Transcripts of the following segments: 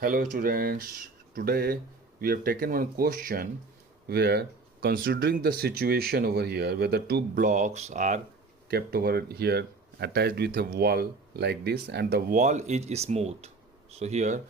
Hello students, today we have taken one question where considering the situation over here where the two blocks are kept over here attached with a wall like this and the wall is smooth. So here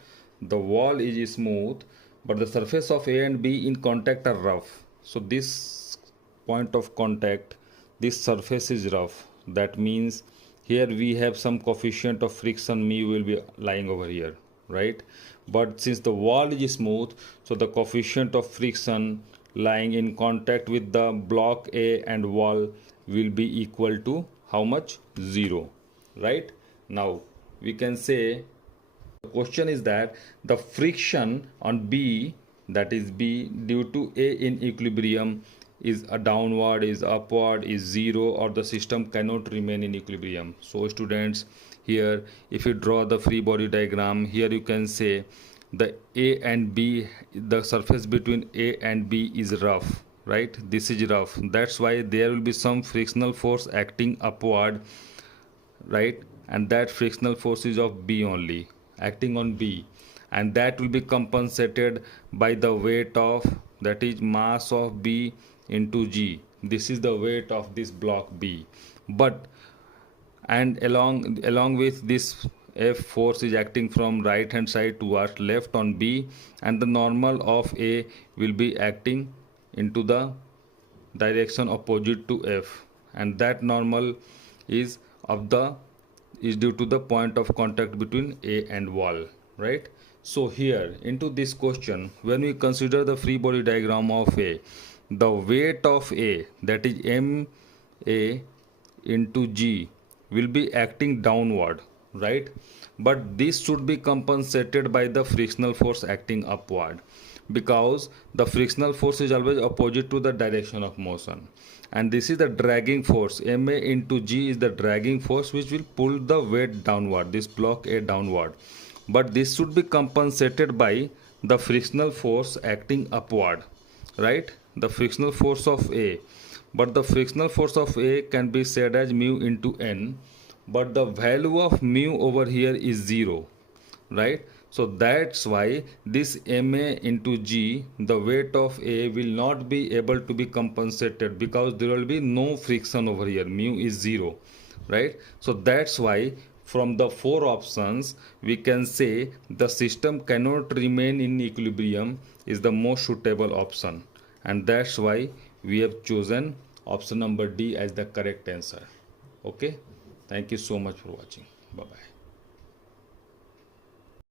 the wall is smooth but the surface of A and B in contact are rough. So this point of contact, this surface is rough. That means here we have some coefficient of friction mu will be lying over here, right? But since the wall is smooth, so the coefficient of friction lying in contact with the block A and wall will be equal to how much? 0, right? Now we can say the question is that the friction on B, that is B, due to A in equilibrium is a downward, is upward, is 0, or the system cannot remain in equilibrium. So students, here if you draw the free body diagram, here you can say the A and B, the surface between A and B is rough, right? This is rough. That's why there will be some frictional force acting upward, right? And that frictional force is of B only, acting on B, and that will be compensated by the weight of, that is mass of B into G. This is the weight of this block B. But and along with this F force is acting from right hand side towards left on B, and the normal of A will be acting into the direction opposite to F, and that normal is due to the point of contact between A and wall, right? So here into this question, when we consider the free body diagram of A, the weight of A, that is MA into G, will be acting downward, right? But this should be compensated by the frictional force acting upward, because the frictional force is always opposite to the direction of motion, and this is the dragging force. Ma into G is the dragging force which will pull the weight downward, this block A downward, but this should be compensated by the frictional force acting upward, right? The frictional force of A, but the frictional force of A can be said as mu into N, but the value of mu over here is 0, right? So that's why this Ma into G, the weight of A will not be able to be compensated, because there will be no friction over here, mu is 0, right? So that's why from the four options we can say the system cannot remain in equilibrium is the most suitable option, and that's why we have chosen option number D as the correct answer. Okay, thank you so much for watching. Bye bye.